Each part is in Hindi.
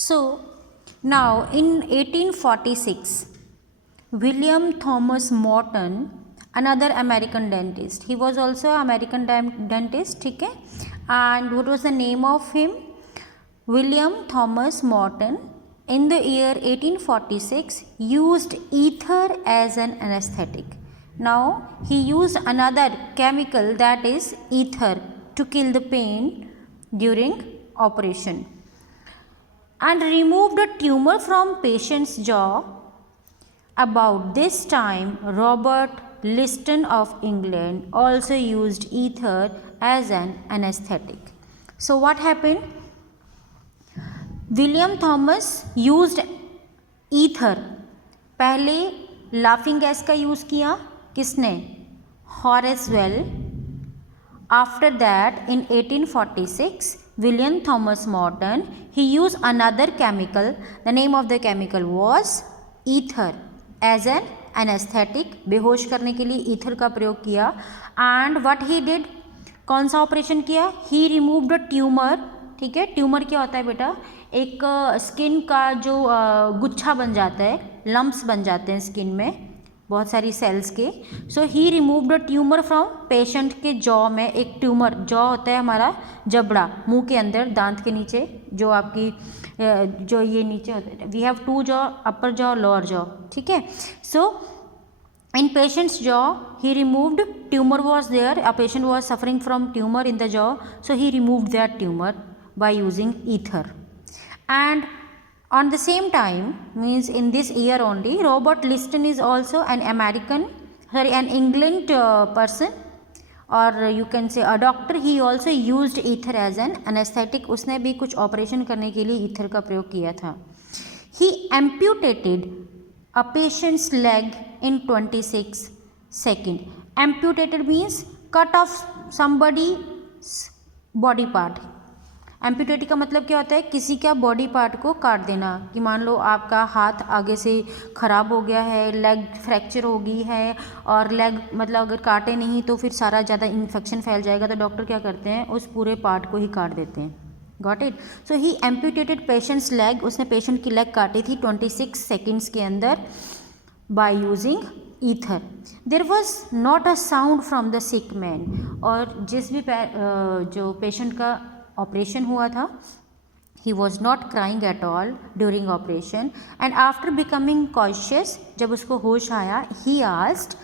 So now in 1846, William Thomas Morton, another American dentist, he was also American dentist, ठीक है, and what was the name of him? William Thomas Morton in the year 1846 used ether as an anesthetic. Now he used another chemical, that is ether, to kill the pain during operation, and removed a tumor from patient's jaw. About this time, Robert Liston of England also used ether as an anesthetic. So what happened? William Thomas used ether. पहले लाफिंग गैस का यूज़ किया किसने? Horace well. After that, in 1846, William Thomas Morton, he used another chemical. The name of the chemical was ether as an anesthetic. बेहोश करने के लिए ether का प्रयोग किया. And what he did? कौन सा ऑपरेशन किया? He removed a tumor. ठीक है, ट्यूमर क्या होता है बेटा? एक स्किन का जो गुच्छा बन जाता है, लम्प्स बन जाते हैं स्किन में, बहुत सारी सेल्स के. So he removed a tumour from patient के जॉ में. एक ट्यूमर, जॉ होता है हमारा जबड़ा, मुंह के अंदर, दांत के नीचे, जो आपकी जो ये नीचे होता है. We have two jaw, upper jaw, lower jaw. ठीक है. सो in patient's jaw he removed, tumor was there, a patient was suffering from tumor in the jaw, so he removed that tumor by using ether. And on the same time, means in this year only, Robert Liston is also an an England person, or you can say a doctor. He also used ether as an anesthetic. उसने भी कुछ ऑपरेशन करने के लिए ether का प्रयोग किया था. He amputated a patient's leg in 26 seconds. Amputated means cut off somebody's body part. Amputate का मतलब क्या होता है? किसी का बॉडी पार्ट को काट देना. कि मान लो आपका हाथ आगे से ख़राब हो गया है, लेग फ्रैक्चर हो गई है, और लेग मतलब अगर काटे नहीं तो फिर सारा ज़्यादा इन्फेक्शन फैल जाएगा, तो डॉक्टर क्या करते हैं? उस पूरे पार्ट को ही काट देते हैं. Got it. So he amputated patient's leg. उसने पेशेंट की लेग काटी थी 26 सेकेंड्स के अंदर by using ether. There was not a sound from the sick man. और जिस भी जो पेशेंट का ऑपरेशन हुआ था, he was not crying at all during operation. And after becoming conscious, जब उसको होश आया, he asked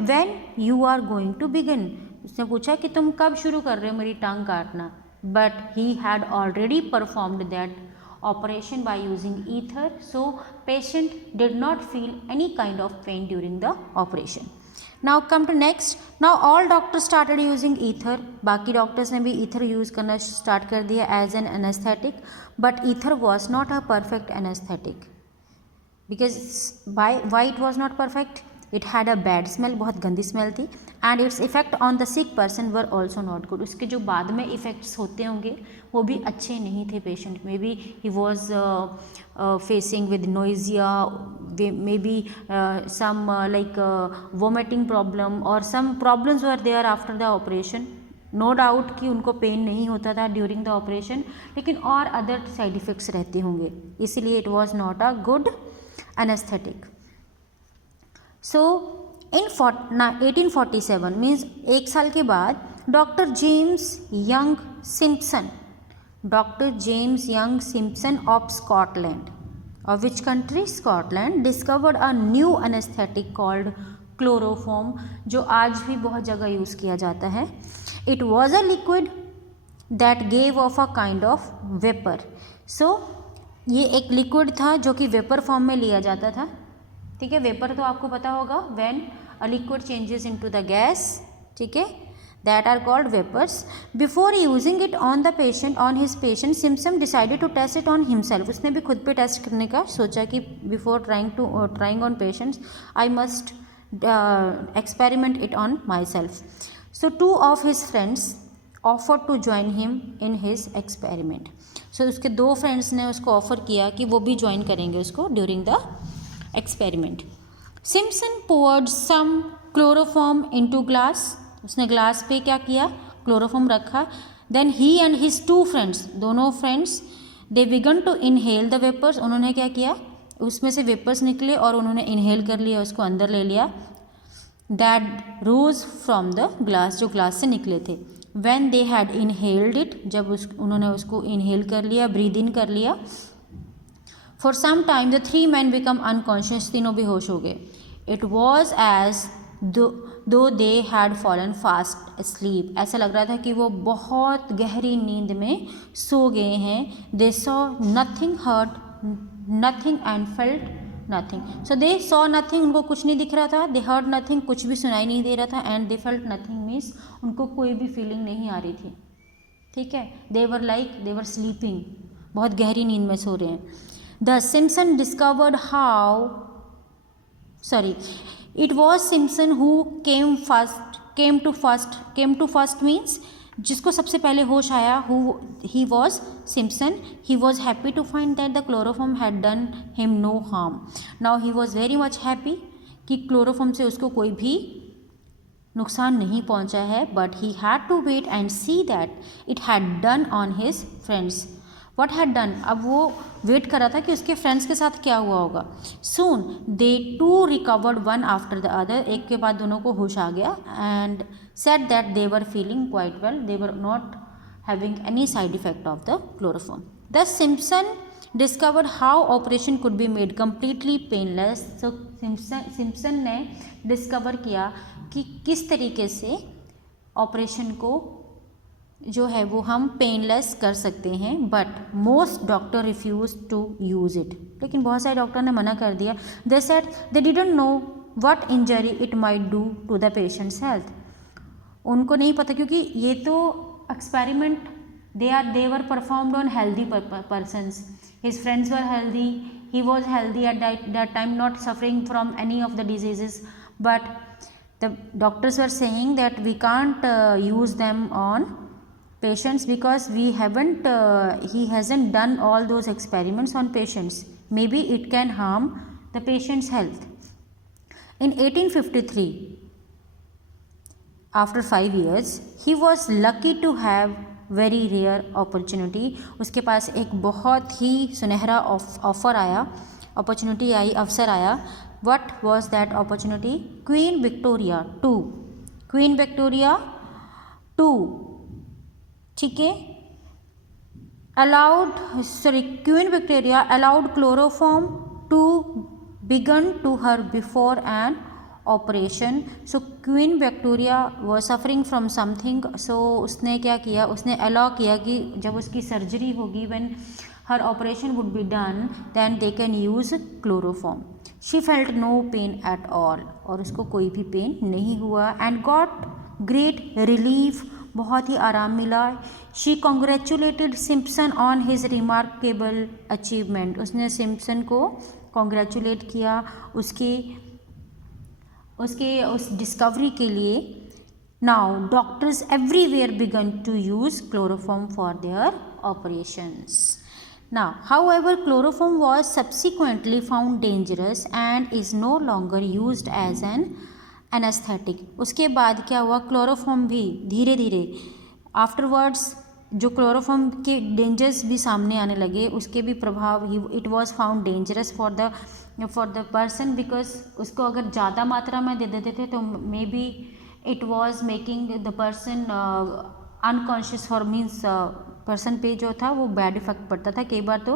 when you are going to begin. उसने पूछा कि तुम कब शुरू कर रहे हो मेरी टांग काटना. But he had already performed that operation by using ether, so patient did not feel any kind of pain during the operation. Now come to next. Now all doctors started using ether. बाकी डॉक्टर्स ने भी ether यूज़ करना स्टार्ट कर दिया as an anesthetic, but ether was not a perfect anesthetic. Because why it was not perfect? It had a bad smell, बहुत गंदी स्मेल थी. And its effect on the sick person were also not good. उसके जो बाद में इफ़ेक्ट्स होते होंगे वो भी अच्छे नहीं थे patient. Maybe he was facing with nausea, maybe some like vomiting problem, और some problems were there after the operation. No doubt कि उनको पेन नहीं होता था ड्यूरिंग द ऑपरेशन, लेकिन और अदर साइड इफ़ेक्ट्स रहते होंगे, इसलिए it was not a good anaesthetic. So in 1847 means एक साल के बाद, doctor James Young Simpson of Scotland, of which country? Scotland, discovered a new anaesthetic called chloroform, जो आज भी बहुत जगह यूज़ किया जाता है. It was a liquid that gave off a kind of vapour. So ये एक लिक्विड था जो कि वेपर फॉर्म में लिया जाता था. ठीक है, वेपर तो आपको पता होगा, when a liquid changes into the gas. ठीक है, that are called vapours. Before using it on the patient, on his patient, Simpson decided to test it on himself. उसने भी खुद पे टेस्ट करने का सोचा कि before trying on patients I must experiment it on myself. So two of his friends offer to join him in his experiment. So उसके दो फ्रेंड्स ने उसको ऑफर किया कि वो भी ज्वाइन करेंगे उसको during the experiment. Simpson poured some chloroform into glass. उसने ग्लास पे क्या किया? क्लोरोफॉर्म रखा. Then he and his two friends, दोनों friends they began to inhale the vapours, उन्होंने क्या किया, उसमें से वेपर्स निकले और उन्होंने इनहेल कर लिया, उसको अंदर ले लिया, that rose from the glass, जो ग्लास से निकले थे। When they had inhaled it, जब उन्होंने उसको इनहेल कर लिया, ब्रीद इन कर लिया, for some time the three man become unconscious, तीनों बेहोश हो गए। It was as though they had fallen fast sleep, ऐसा लग रहा था कि वो बहुत गहरी नींद में सो गए हैं। They saw nothing, heard nothing and felt nothing, so they saw nothing, उनको कुछ नहीं दिख रहा था, दे हर्ड नथिंग, कुछ भी सुनाई नहीं दे रहा था, and they felt nothing means उनको कोई भी फीलिंग नहीं आ रही थी, ठीक है। दे वर स्लीपिंग, बहुत गहरी नींद में सो रहे हैं। The Simpson discovered how, sorry, it was Simpson who came to first means जिसको सबसे पहले होश आया, he was Simpson, he was happy to find that the chloroform had done him no harm. Now he was very much happy कि क्लोरोफॉर्म से उसको कोई भी नुकसान नहीं पहुंचा है, but he had to wait and see that it had done on his friends, what had done, अब वो वेट कर रहा था कि उसके फ्रेंड्स के साथ क्या हुआ होगा। Soon they two recovered one after the other, एक के बाद दोनों को होश आ गया, and said that they were feeling quite well, they were not having any side effect of the chloroform. The Simpson discovered how operation could be made completely painless, so Simpson ने डिस्कवर किया कि किस तरीके से ऑपरेशन को जो है वो हम पेनलेस कर सकते हैं, but most doctor refuse to use it, लेकिन बहुत सारे डॉक्टर ने मना कर दिया। They said they didn't know what injury it might do to the patient's health, उनको नहीं पता, क्योंकि ये तो experiment they were performed on healthy persons, his friends were healthy, he was healthy at that time, not suffering from any of the diseases, but the doctors were saying that we can't use them on patients because he hasn't done all those experiments on patients, maybe it can harm the patient's health. In 1853, after 5 years, he was lucky to have very rare opportunity, उसके पास एक बहुत ही सुनहरा ऑफर आया, अपॉर्चुनिटी आई, अवसर आया। What was that opportunity? Queen Victoria II, ठीक है, Queen Victoria allowed chloroform to begin to her before an operation. So Queen Victoria was suffering from something, so उसने क्या किया, उसने allow किया कि जब उसकी सर्जरी होगी, when her operation would be done, then they can use chloroform. She felt no pain at all, और उसको कोई भी पेन नहीं हुआ, and got great relief, बहुत ही आराम मिला। She congratulated Simpson on his remarkable achievement, उसने सिम्पसन को congratulate किया उसके उस डिस्कवरी के लिए। Now doctors everywhere began to use chloroform for their operations. Now however chloroform was subsequently found dangerous and is no longer used as an anaesthetic. उसके बाद क्या हुआ, क्लोरोफॉर्म भी धीरे धीरे आफ्टरवर्ड्स जो क्लोरोफॉर्म के डेंजर्स भी सामने आने लगे, उसके भी प्रभाव, it was found dangerous for the person, because उसको अगर ज़्यादा मात्रा में दे देते थे तो may be it was making the person unconscious, for means person पे जो था वो बैड इफेक्ट पड़ता था, कई बार तो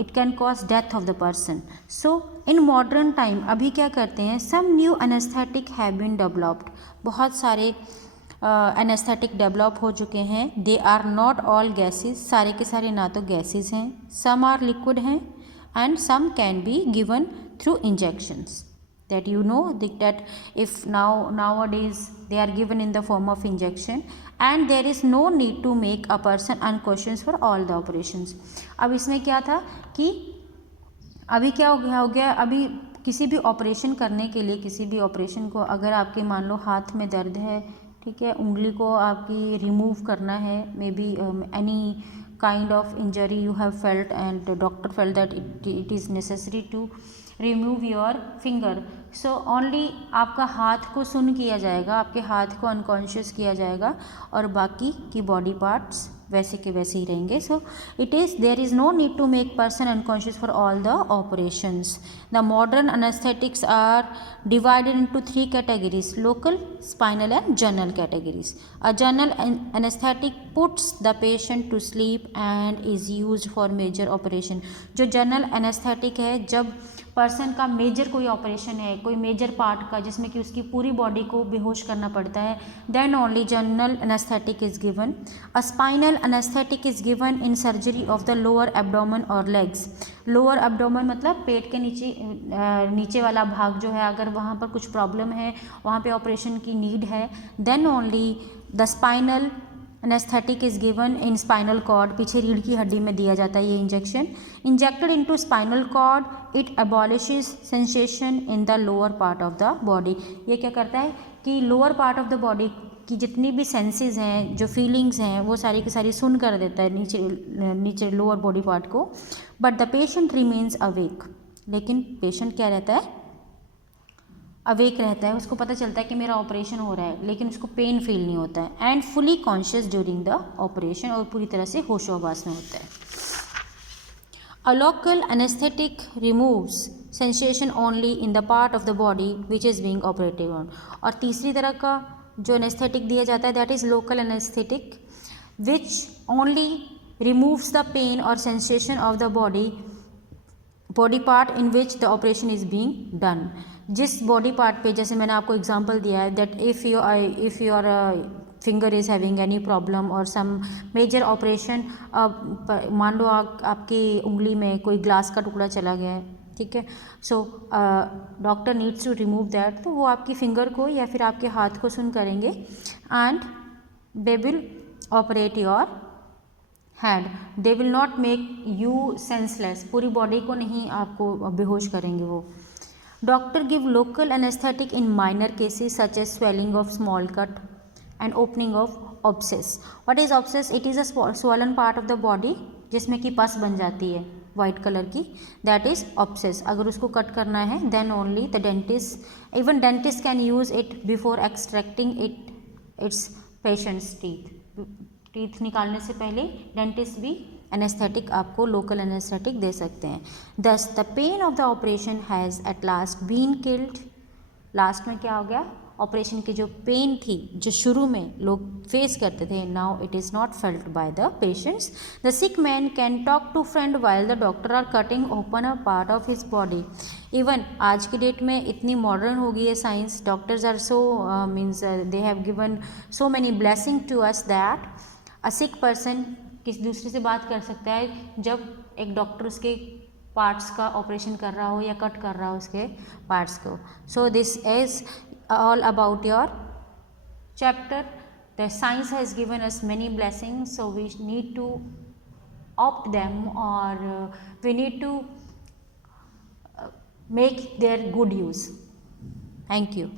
it can cause death of the person. So in modern time अभी क्या करते हैं, some new anaesthetic have been developed, बहुत सारे एनेस्थेटिक डेवलप हो चुके हैं। They are not all gases, सारे के सारे ना तो गैसेस हैं, सम आर लिक्विड हैं, and some can be given through injections, that you know that if nowadays they are given in the form of injection, and there is no need to make a person unconscious for all the operations. अब इसमें क्या था कि अभी क्या हो गया, अभी किसी भी ऑपरेशन करने के लिए, किसी भी ऑपरेशन को अगर आपके मान लो हाथ में दर्द है, ठीक है, उंगली को आपकी रिमूव करना है, may be any kind of injury you have felt and the doctor felt that it is necessary to remove your finger, so only आपका हाथ को सुन किया जाएगा, आपके हाथ को अनकॉन्शियस किया जाएगा और बाकी की बॉडी पार्ट्स वैसे के वैसे ही रहेंगे. So it is there is no need to make person unconscious for all the operations. The modern anaesthetics are divided into 3 categories: local, spinal and general categories. A general anesthetic puts the patient to sleep and is used for major operation. जो जनरल anesthetic है, जब पर्सन का मेजर कोई ऑपरेशन है, कोई मेजर पार्ट का जिसमें कि उसकी पूरी बॉडी को बेहोश करना पड़ता है, then only general anaesthetic is given. A spinal anaesthetic is given in surgery of the lower abdomen और लेग्स. लोअर एब्डोमेन मतलब पेट के नीचे वाला भाग जो है, अगर वहाँ पर कुछ प्रॉब्लम है, वहाँ पे ऑपरेशन की नीड है, then only the spinal anaesthetic is given in spinal cord. पीछे रीढ़ की हड्डी में दिया जाता है ये injection. Injected into spinal cord, it abolishes sensation in the lower part of the body. ये क्या करता है कि lower part of the body की जितनी भी सेंसेस हैं, जो फीलिंग्स हैं, वो सारी की सारी सुन कर देता है नीचे लोअर बॉडी पार्ट को. But the patient remains awake. लेकिन पेशेंट क्या रहता है, अवेक रहता है. उसको पता चलता है कि मेरा ऑपरेशन हो रहा है, लेकिन उसको पेन फील नहीं होता है. And fully conscious during the operation, और पूरी तरह से होशोहवास में होता है. A local anaesthetic removes sensation only in the part of the body which is being operated on. और तीसरी तरह का जो एनेस्थेटिक दिया जाता है, that is local anaesthetic which only removes the pain और sensation of the body part in which the operation is being done. जिस बॉडी पार्ट पे, जैसे मैंने आपको एग्जांपल दिया है, that if your finger is having any problem और सम मेजर ऑपरेशन, मान लो आपकी उंगली में कोई ग्लास का टुकड़ा चला गया है, ठीक है. So doctor needs to remove that. तो वो आपकी फिंगर को या फिर आपके हाथ को सुन करेंगे and they will operate your hand. They will not make you senseless. पूरी बॉडी को नहीं आपको बेहोश करेंगे वो. Doctor give local anesthetic in minor cases such as swelling of small cut and opening of abscess. What is abscess? It is a swollen part of the body जिसमें कि पस बन जाती है वाइट कलर की. That is abscess. अगर उसको कट करना है, then only the dentist, even dentist can use it before extracting its patients teeth निकालने से पहले डेंटिस्ट भी एनेस्थेटिक आपको लोकल एनेस्थेटिक दे सकते हैं. Thus the pain of the operation has at last been killed. Last में क्या हो गया, ऑपरेशन की जो पेन थी, जो शुरू में लोग फेस करते थे, now it is not felt by the patients. The sick man can talk to friend while the doctor are cutting open a part of his body. Even आज की डेट में इतनी मॉडर्न हो गई है science. Doctors are so means they have given so many blessing to us that a sick person किसी दूसरे से बात कर सकता है जब एक डॉक्टर उसके पार्ट्स का ऑपरेशन कर रहा हो या कट कर रहा हो उसके पार्ट्स को. So this is all about your chapter. The science has given us many blessings, so we need to opt them, or we need to make their good use. Thank you.